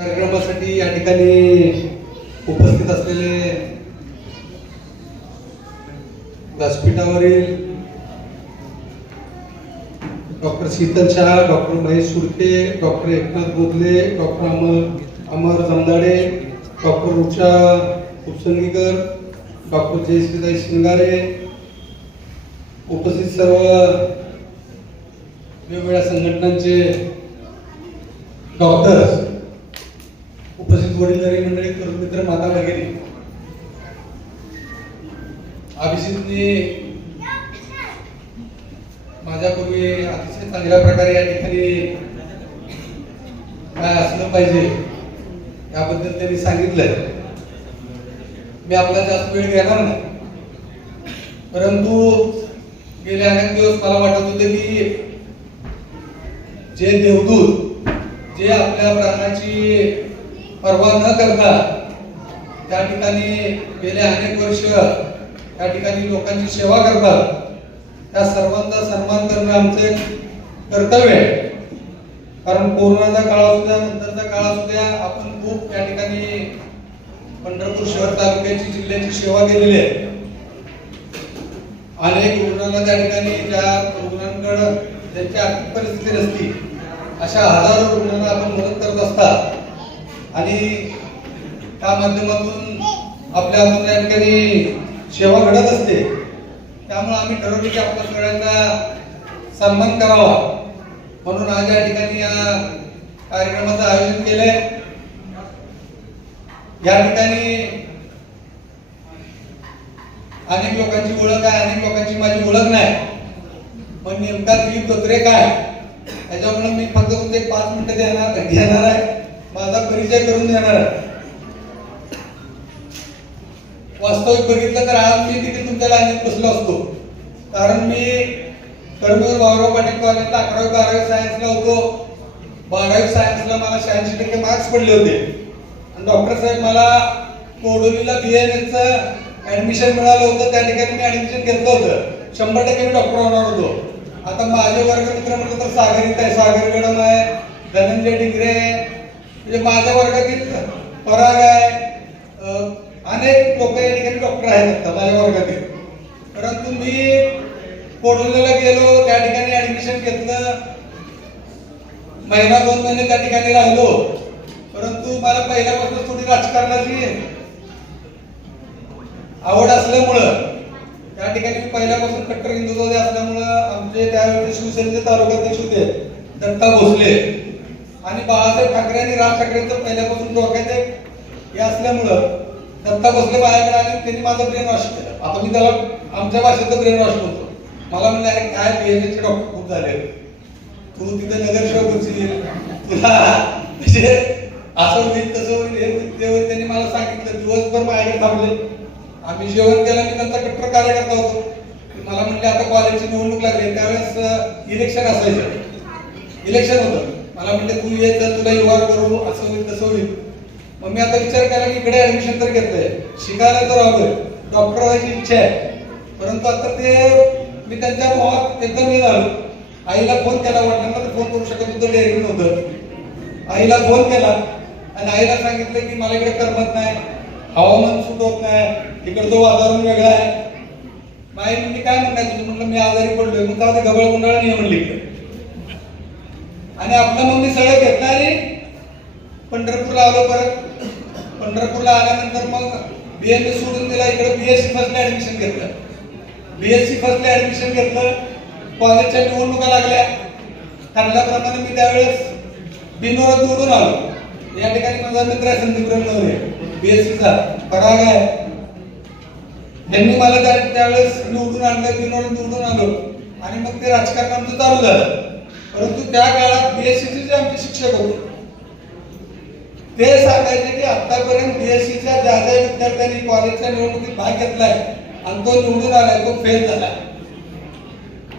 कार्यक्रमासाठी या ठिकाणी उपस्थित असलेले व्यासपीठावरील doctor Sheetal Shah, doctor Mahesh Surke, doctor Eknath Bodhale, doctor Amar Jamdade, doctor Usha Upasangikar, doctor जयश्रीताई शिंगारे, उपस्थित सर्व वेगवेगळ्या संघटनांचे डॉक्टर्स, उपस्थित वडीलधारी मंडळी, तरुण मित्र, माता भगिनी, अभिजितने माझ्यापूर्वी अतिशय चांगल्या प्रकारे या ठिकाणी काय असलं पाहिजे याबद्दल त्यांनी सांगितलंय. मी आपला जास्त वेळ घेणार नाही, परंतु गेले अनेक दिवस मला वाटत होते की जे देवदूत जे आपल्या प्राणाची पर्वा न करता त्या ठिकाणी गेले अनेक वर्ष त्या ठिकाणी लोकांची सेवा करतात, त्या सर्वांचा सन्मान करणं आमचं एक कर्तव्य आहे. कारण कोरोनाचा काळ असू द्या, नंतरचा काळ असू द्या, आपण खूप त्या ठिकाणी पंढरपूर शहर तालुक्याची जिल्ह्याची सेवा केलेली आहे. अनेक रुग्णांना त्या ठिकाणी ज्या रुग्णांकडे ज्यांची आर्थिक परिस्थिती नसती अशा हजारो रुग्णांना आपण मदत करत असतात आणि त्या माध्यमातून आपल्या त्या ठिकाणी सेवा घडत असते. त्यामुळे आम्ही ठरवले की आपल्या सगळ्यांचा सन्मान करावा, म्हणून आज या ठिकाणी या कार्यक्रमाचं आयोजन केलंय. या ठिकाणी अनेक लोकांची ओळख आहे, अनेक लोकांची माझी ओळख नाही, पण नेमका दिलीप धोत्रे काय त्याच्यामुळे मी फक्त तुमचे 5 मिनिटं घेणार आहे, माझा परिचय करून देणार आहे. वास्तविक बघितलं तर आज मी तिथे तुमच्या लाईनीत बसलो असतो, कारण मी कर्मवीर भाऊराव पाटील कॉलेजला 11वी-12वी सायन्सला होतो. 12वी सायन्सला मला 86% मार्क्स पडले होते आणि डॉक्टर साहेब मला कोडोलीला BAMS ऍडमिशन मिळालं होतं. त्या ठिकाणी मी ऍडमिशन घेतलं होतं. 100% मी डॉक्टर होणार होतो. आता माझे वर्ग मित्र म्हटलं तर सागर मॅडम आहे, धनंजय डिग्रे आहे, म्हणजे माझ्या वर्गातील पराग आहे, अनेक लोक या ठिकाणी डॉक्टर आहेत आता माझ्या वर्गातील. परंतु मी कोडोलीला गेलो, त्या ठिकाणी ऍडमिशन घेतलं, महिना 2 महिने त्या ठिकाणी राहिलो. परंतु मला पहिल्यापासून थोडी राजकारणाची आवड असल्यामुळं त्या ठिकाणी मी पहिल्यापासून कट्टर हिंदुत्ववादी असल्यामुळं आमचे त्यावेळी शिवसेनेचे तालुकाध्यक्ष होते दत्ता भोसले आणि बाळासाहेब ठाकरे आणि राज ठाकरेंचं पहिल्यापासून डोक्यात हे असल्यामुळं दत्ता भोसले माझ्याकडे आले, त्यांनी माझं ब्रेन वॉश केलं. आता मी त्याला आमच्या भाषेचं ब्रेन वॉश करतो. मला म्हणलं अरे काय BAMS चे डॉक्टर खूप झाले, तू तिथे नगरसेवक होशील, तुला म्हणजे असं होईल तसं होईल हे होईल ते होईल. त्यांनी मला सांगितलं. दिवसभर माझ्याकडे थांबले, आम्ही जेवण केलं. मी त्यांचा कट्टर कार्यकर्ता होतो. मला म्हणले आता कॉलेजची निवडणूक लागली, त्यावेळेस इलेक्शन असायचं, इलेक्शन होतं. मला म्हणले तू ये तर तुला युवार करू, असं होईल तसं होईल. मग मी आता विचार केला की इकडे ऍडमिशन तर घेतलंय, शिकायला तर आलोय, डॉक्टर व्हायची इच्छा आहे. परंतु आता ते मी त्यांच्या भावात एकदम हे झालो. आईला फोन केला, वडिलांना तर फोन करू शकत होतं, डेअरी नव्हतं. आईला फोन केला आणि आईला सांगितलं की मला इकडे करमत नाही, हवामान सूट होत नाही, इकडचं वातावरण वेगळं आहे. आई म्हणजे काय म्हणायचं तुझं? म्हणलं मी आजारी पडलोय. मग ते गबळ गुंडाळा नाही म्हणली आणि आपलं मग मी सगळं घेतलं आणि पंढरपूरला आलो. परत पंढरपूरला आल्यानंतर मग BAMS सोडून दिला, इकडे BSc फर्स्टला ऍडमिशन घेतलं. BSc फर्स्टला ऍडमिशन घेतलं. कॉलेजच्या निवडणुका लागल्या, ठरल्याप्रमाणे मी त्यावेळेस बिनोरात निवडून आलो. या ठिकाणी माझा मित्र आहे संदीप रमनवरे, BScचा पराग आहे, यांनी मला त्यावेळेस निवडून आणलं, बिनोरात निवडून आलो आणि मग ते राजकारण आमचं चालू झालं. परंतु त्या काळात BScचे जे आमचे शिक्षक होते ते सांगायचे की आतापर्यंत BScच्या ज्या ज्या विद्यार्थ्यांनी कॉलेजच्या निवडणुकीत भाग घेतलाय आणि तो निवडून आलाय तो फेल झाला.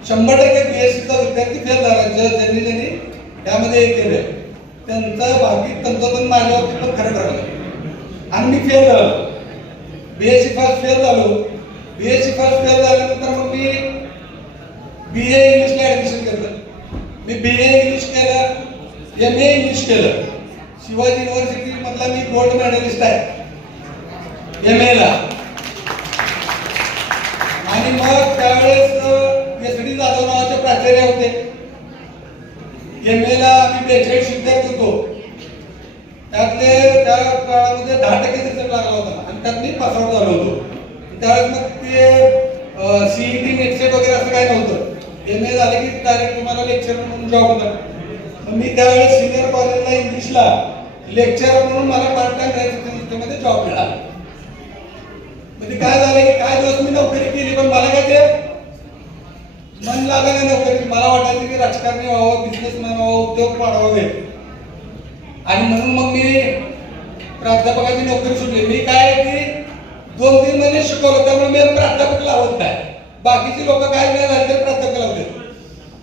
100% BScचा विद्यार्थी फेल झाला. ज्यांनी त्यामध्ये हे केलं त्यांचं बाकी तंतोतंत माझ्या बाबतीत पण खरं ठरलं आणि मी फेल झालो. BSc फर्स्ट फेल झालो. BSc फर्स्ट फेल झाल्यानंतर मग मी BA इंग्लिशला ऍडमिशन घेतलं. मी BA इंग्लिश केलं, MA इंग्लिश केलं. शिवाजी युनिव्हर्सिटी मधला मी गोल्ड मेडलिस्ट आहे MA ला. आणि मग त्यावेळेस SD जाधव नावाचे प्राचार्य होते. MA ला आम्ही 42 विद्यार्थी होतो. त्यातले त्या काळामध्ये 10% रिझल्ट लागला होता आणि त्यात मी पास आउट झालो होतो. त्यावेळेस मग ते CET नेटसेट वगैरे असं काही नव्हतं. MA झाले की डायरेक्ट तुम्हाला लेक्चर म्हणून जॉब होता. मी त्यावेळेस सिनियर कॉलेजला इंग्लिशला लेक्चर म्हणून मला पार्ट टाइम संस्थेमध्ये जॉब मिळाला. म्हणजे काय झालं की काय दिवस मी नोकरी केली पण मला काय ते मन लागलं नाही नोकरी. मला वाटायचं की राजकारणी व्हावं, बिझनेसमॅन व्हावं, उद्योग वाढवावे. आणि म्हणून मग मी प्राध्यापकाची नोकरी सुटली. मी काय की 2-3 महिने शिकवलं त्यामुळे मी प्राध्यापक लावत नाही. बाकीची लोक काय नाही झाले तर प्राध्यापक लावले.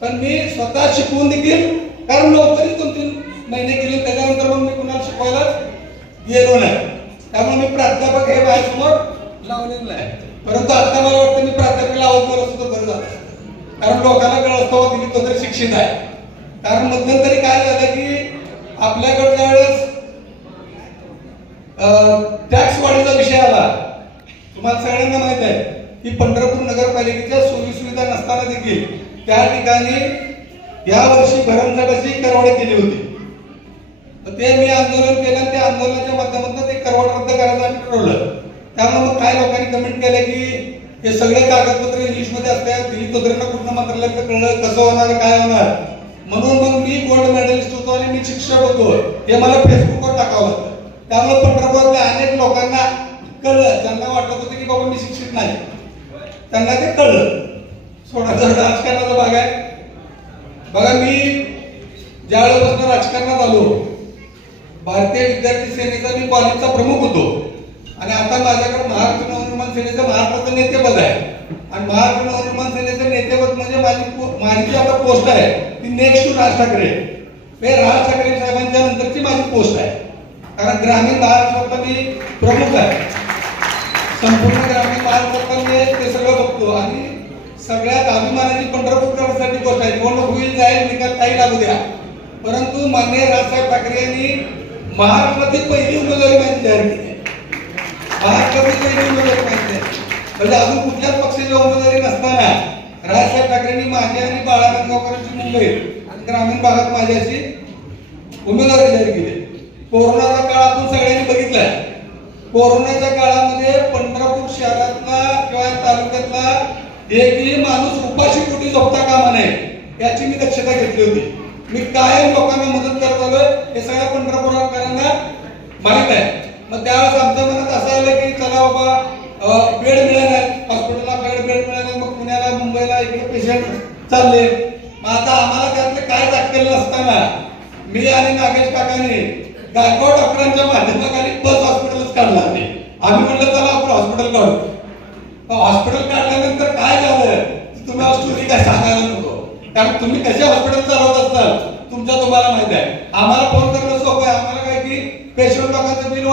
पण मी स्वतः शिकवून देखील कारण नोकरी 2-3 महिने केली त्याच्यानंतर मग मी कुणाला शिकवायला गेलो नाही. त्यामुळे मी प्राध्यापक हे माझ्यासमोर लावलेलं नाही. परंतु आता मला वाटतं मी प्राध्यापक लावत गेलो सुद्धा बरं झालं. कारण लोकांना कळत दिली तो तर शिक्षित आहे. कारण मध्यंतरी काय झालं की आपल्याकडे ज्यावेळेस टॅक्स वाढीचा विषय आला, तुम्हाला सगळ्यांना माहित आहे की पंढरपूर नगरपालिकेच्या सोयी सुविधा नसताना देखील त्या ठिकाणी या वर्षी भरमसाठ करवाढ केली होती. ते मी आंदोलन केलं आणि त्या आंदोलनाच्या माध्यमातून ते करवाढ रद्द करायचं आम्ही ठरवलं. त्यामुळे मग काय लोकांनी कमेंट केलं की हे सगळे कागदपत्र इंग्लिशमध्ये असतात, दिलीप तोत्रेंना कुठलं मंत्रालयात कळलं कसं होणार काय होणार. म्हणून मग मी गोल्ड मेडलिस्ट होतो आणि मी शिक्षक होतो हे मला फेसबुकवर टाकावं लागतं. त्यामुळे पंढरपुरातल्या अनेक लोकांना कळलं, ज्यांना वाटत होतं की बाबा मी शिक्षित नाही त्यांना ते कळलं. सोडायचं राजकारणाचा भाग आहे. बघा मी ज्यावेळेपासून राजकारणात आलो, भारतीय विद्यार्थी सेनेचा मी कॉलेजचा प्रमुख होतो आणि आता माझ्याकडे महाराष्ट्र नवनिर्माण सेनेचं महाराष्ट्राचं नेतेपद आहे. आणि महाराष्ट्र नवनिर्माण सेनेचं नेतेपद म्हणजे माझी जी आता पोस्ट आहे ती नेक्स्ट टू राज ठाकरे. राज ठाकरे साहेबांच्या नंतरची माझी पोस्ट आहे. कारण ग्रामीण महाराष्ट्रातला मी प्रमुख आहे. संपूर्ण ग्रामीण महाराष्ट्रात मी ते सगळं बघतो आणि सगळ्यात अभिमानाची पंढरपूरकरांसाठी गोष्ट आहे. निवडणूक होईल जाईल निकाल काही लागू द्या, परंतु माननीय राजसाहेब ठाकरे यांनी महाराष्ट्रातील पहिली उमेदवारी माहिती जाहीर केली. महाराष्ट्रातील पहिली उमेदवारी माहिती आहे म्हणजे अजून कुठल्याच पक्षाची उमेदवारी नसताना राजसाहेब ठाकरेंनी माझी आणि बाळा गंगावकरांची मुंबई आणि ग्रामीण भागात माझी अशी उमेदवारी जाहीर केली. कोरोनाचा काळ आपण सगळ्यांनी बघितलाय. कोरोनाच्या काळामध्ये पंढरपूर शहरातला किंवा तालुक्यातला एकही माणूस उपाशी पोटी झोपता कामा नये याची मी दक्षता घेतली होती. मी कायम लोकांना मदत करत आलोय हे सगळ्या पंढरपूरकरांना माहित आहे. मग त्यावेळेस आमच्या मनात असं आलं की चला बाबा बेड मिळाला हॉस्पिटलला बेड मिळाला. मग पुण्याला मुंबईला इकडे पेशंट चालले. मग आता आम्हाला त्यातले काय दाखल नसताना मी आणि नागेश काकांनी गायकवाड डॉक्टरांच्या माध्यमाखाली बस हॉस्पिटलच काढला. आम्ही म्हटलं चला आपण हॉस्पिटल काढू. हॉस्पिटल काढल्यानंतर काय झालं तुम्हाला स्टोरी काय सांगायला नको, कारण तुम्ही कसे हॉस्पिटल चालवत असताल तुम्हाला माहित आहे. आम्हाला फोन करणं सोपं आहे. आम्हाला काय की पेशंट लोकांचं बिल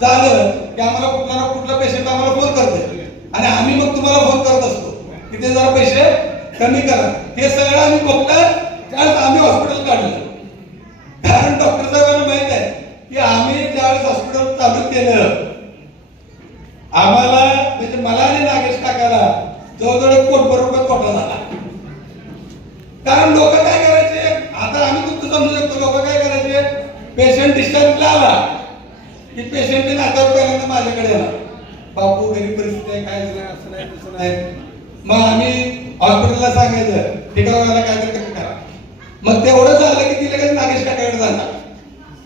झालं की आम्हाला कुठला ना कुठला पेशंट आम्हाला फोन करते आणि आम्ही मग तुम्हाला फोन करत असतो की ते जरा पैसे कमी करा. हे सगळं आम्ही बघता त्यावेळेस आम्ही हॉस्पिटल काढलं. कारण डॉक्टर साहेबांना माहित आहे की आम्ही ज्यावेळेस हॉस्पिटल चालू केलं आम्हाला म्हणजे मला आणि नागेश काकाला जवळजवळ ₹1 कोटी तोटा झाला. कारण लोक काय करायचे, आता आम्ही तुमचं समजू शकतो, लोक काय करायचे पेशंट डिस्चार्जला आला की पेशंटच्या नात्यावर पहिल्यांदा माझ्याकडे येणार, बापू गरीब परिस्थिती आहे काय नाही असं नाही तसं नाही. मग आम्ही हॉस्पिटलला सांगायचं ठीक आहे मला काय तर कमी करा. मग तेवढं झालं की ती लगेच नागेश काकाकडे जाणार.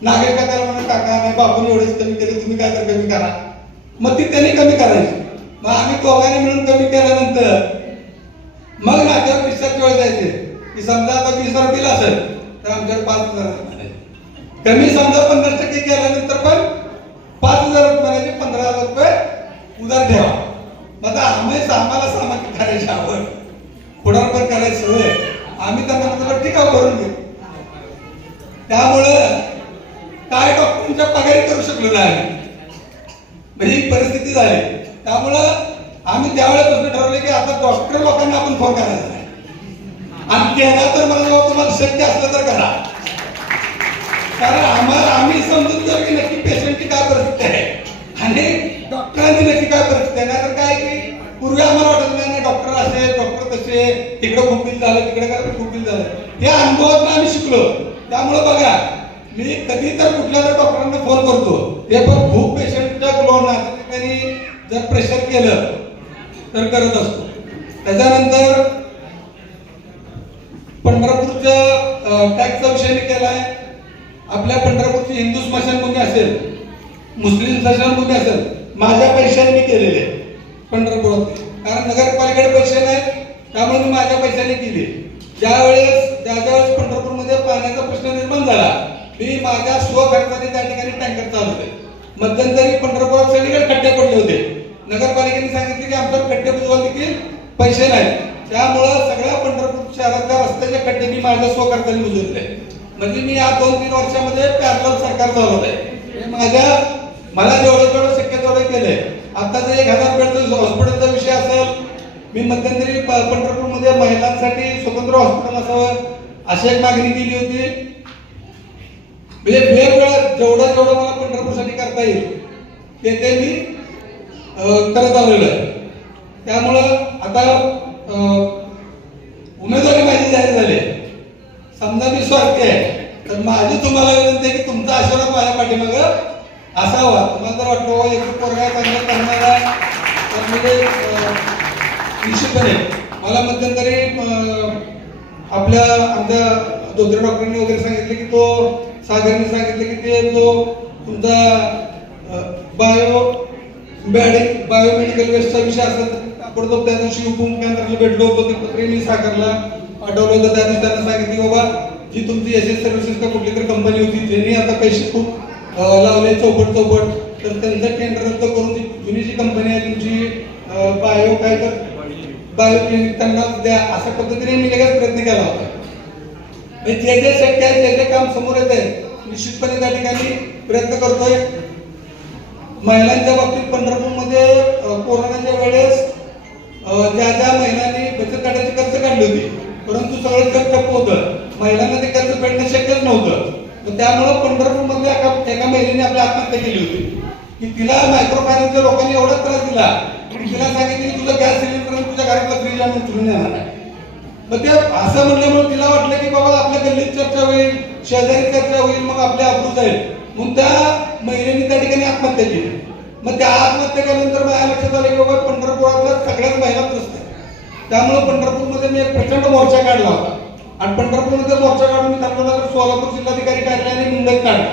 नागेश काकाला म्हणून काका नाही बापून एवढेच कमी केले तुम्ही काय तर कमी करा. मग ती त्यांनी कमी करायची. मग आम्ही दोघांनी मिळून कमी केल्यानंतर मग नात्यावर डिस्चार्ज वेळ जायचे की समजा आता 20,000 बिल असेल तर आमच्याकडे 5,000 कमी. समजा 50% केल्यानंतर पण 5,000 म्हणायचे 15,000 रुपये उधार ठेवा. मग आता आम्हाला सामाजिक करायची आवड पुढारपण करायची सवय. आम्ही त्यांना म्हटलं ठीक आहे करून घेऊ. त्यामुळं काय डॉक्टरांच्या पगारी करू शकलो नाही म्हणजे ही परिस्थिती झाली. त्यामुळं आम्ही त्यावेळेपासून ठरवले की आता डॉक्टर लोकांना आपण फोन करायचा नाही आणि केला तर मला तुम्हाला शक्य असलं तर करा. कारण आम्ही समजून जाऊ की नक्की पेशंटची काय परिस्थिती आहे आणि डॉक्टरांची नक्की काय परिस्थिती आहे. नाहीतर काय की पूर्वी आम्हाला वाटत नाही डॉक्टर असे डॉक्टर तसे, तिकडे खूप बिल झालं तिकडे काय खूप बिल झालं, हे अनुभवातून आम्ही शिकलो. त्यामुळे बघा मी कधी तर कुठल्या तर डॉक्टरांना फोन करतो, ते पण खूप पेशंटच्या ठिकाणी जर प्रेशर केलं तर करत असतो. त्याच्यानंतर पंढरपूरच्या टॅक्सचा विषय केलाय. आपल्या पंढरपूरची हिंदू स्मशानभूमी असेल, मुस्लिम स्मशानभूमी असेल, माझ्या पैशाने मी केलेले पंढरपुरात. कारण नगरपालिकेकडे पैसे नाहीत, त्यामुळे मी माझ्या पैशाने केली. ज्यावेळेस पंढरपूरमध्ये पाण्याचा प्रश्न निर्माण झाला, मी माझ्या स्वखर्चाने त्या ठिकाणी टँकर चालवले. मध्यंतरी पंढरपुरात सगळीकडे खड्डे पडले होते. नगरपालिकेने सांगितले की आमच्यावर खड्डे बुजवायला देखील पैसे नाहीत. त्यामुळं सगळ्या पंढरपूर शहरातल्या रस्त्याचे खड्डे मी माझ्या स्वखर्चाने बुजवले. म्हणजे मी या 2-3 वर्षामध्ये पॅरलल सरकार चालवलंय. मला जेवढं शक्य तेवढं केलंय. आताच 1000 बेडचं हॉस्पिटलचा विषय असेल, मी मध्यंतरी पंढरपूरमध्ये महिलांसाठी स्वतंत्र हॉस्पिटल असावं अशी एक मागणी केली होती. म्हणजे वेगवेगळं जेवढं मला पंढरपूरसाठी करता येईल ते मी करत आलेलो आहे. त्यामुळं आता उमेदवारी माझी जाहीर झाली. समजा मी स्वार्थी आहे तर माझी तुम्हाला विनंती आहे की तुमचा आशीर्वाद माझ्या पाठीमागं असावा. तुम्हाला जर वाटलं एक पोरगा चांगला करणारा तर म्हणजे निश्चितपणे मला मध्यंतरी आमच्या धोत्रे डॉक्टरांनी वगैरे सांगितले की तो सागरने सांगितले की ते जो तुमचा बायोमेडिकल वेस्टचा विषय असेल ताबडतोब त्या दिवशी उपमुख्यमंत्र्यांना भेटलो होतो. ते पत्र मी सागरला पाठवलं होतं. त्या दिवशी त्यांना सांगितले बाबा जी तुमची एसएस सर्व्हिसेस का कुठली तरी कंपनी होती ज्यांनी आता पैसे खूप लावले चौपट तर त्यांचं टेंडर रद्द करून जुनी जी कंपनी आहे तुमची बायो क्लिनिक त्यांना द्या अशा पद्धतीने मी लगेच प्रयत्न केला होता. जे जे शक्य आहे जे काम समोर येत आहे निश्चितपणे त्या ठिकाणी प्रयत्न करतोय. महिलांच्या बाबतीत पंढरपूरमध्ये कोरोनाच्या वेळेस ज्या महिलांनी बचत गटाची कर्ज काढली होती परंतु सगळं कर्ज ठप्प होतं, महिलांना ते कर्ज फेडणं शक्यच नव्हतं. त्यामुळं पंढरपूरमधल्या एका महिलेने आपली आत्महत्या केली होती की तिला मायक्रो फायनान्सच्या लोकांनी एवढा त्रास दिला की तिला सांगितलं की तुझं गॅस सिलेंडर तुझ्या घरातला फ्रीज आम्ही उचलून येणार आहे. मग ते असं म्हणल्यामुळे तिला वाटलं की बाबा आपल्या गल्लीत चर्चा होईल, शेजारी चर्चा होईल, मग आपले अप्रूव जाईल म्हणून त्या महिलेने त्या ठिकाणी आत्महत्या केली. मग त्या आत्महत्या केल्यानंतर माझ्या लक्षात आलं की बाबा पंढरपुरातल्या सगळ्याच महिला त्रस्त आहेत. त्यामुळे पंढरपूरमध्ये मी एक प्रचंड मोर्चा काढला होता आणि पंढरपूरमध्ये मोर्चा काढून मी ठरवलं तर सोलापूर जिल्हाधिकारी कार्यालयाने मुंबईत काढला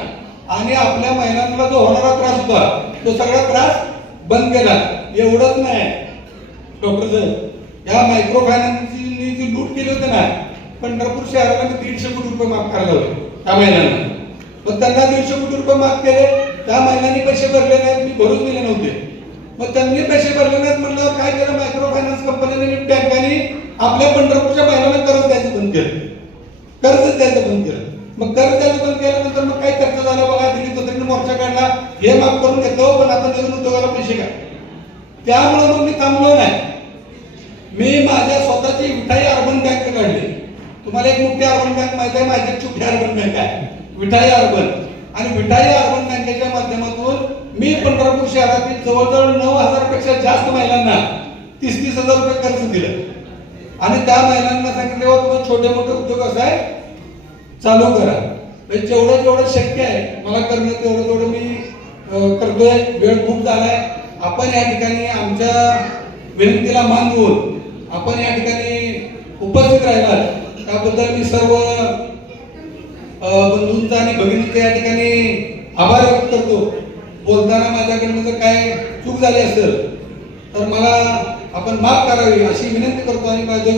आणि आपल्या महिलांना जो होणारा त्रास होता तो सगळा त्रास बंद केला. एवढंच नाही डॉक्टर साहेब, या मायक्रो फायनान्सची जी लूट केली होती ना पंढरपूर शहराला मी 150 कोटी रुपये माफ करायला होते त्या महिलांना. मग त्यांना 150 कोटी रुपये माफ केले. त्या महिलांनी पैसे भरले नाहीत, मी भरूच दिले नव्हते. मग त्यांनी पैसे भरले नाहीत म्हणलं काय केलं मायक्रो फायनान्स कंपनीने बँकांनी आपल्या पंढरपूरच्या महिलांना कर्ज द्यायचं बंद केलं. मग कर्ज द्यायचं बंद केल्यानंतर मग काय खर्च झाला बघा. दिल्ली मोर्चा काढला, हे माफ करून घेतलं पण आता नवीन उद्योगाला पैसे का. त्यामुळे मग मी थांबलो नाही. मी माझ्या स्वतःची विठाई अर्बन बँक काढली. तुम्हाला एक मोठी अर्बन बँक माहिती आहे, माझी छोटी अर्बन बँक आहे विठाई अर्बन. आणि विठाई अर्बन बँकेच्या माध्यमातून मी पंढरपूर शहरातील जवळजवळ 9000 पेक्षा जास्त महिलांना 30,000 रुपये कर्ज दिलं. आणि त्या महिलांना सांगितले तुम्ही छोटे मोठे उद्योग असाय चालू करा. जेवढं शक्य आहे मला करणं तेवढं मी करतोय. वेळ खूप झालाय. आपण या ठिकाणी आमच्या विनंतीला मान देऊन आपण या ठिकाणी उपस्थित राहिला त्याबद्दल मी सर्व बंधूंचा आणि भगिनींचा या ठिकाणी आभार व्यक्त करतो. बोलताना माझ्याकडनं जर काय चूक झाली असेल तर मला आपण माफ करावी अशी विनंती करतो आणि माझ्या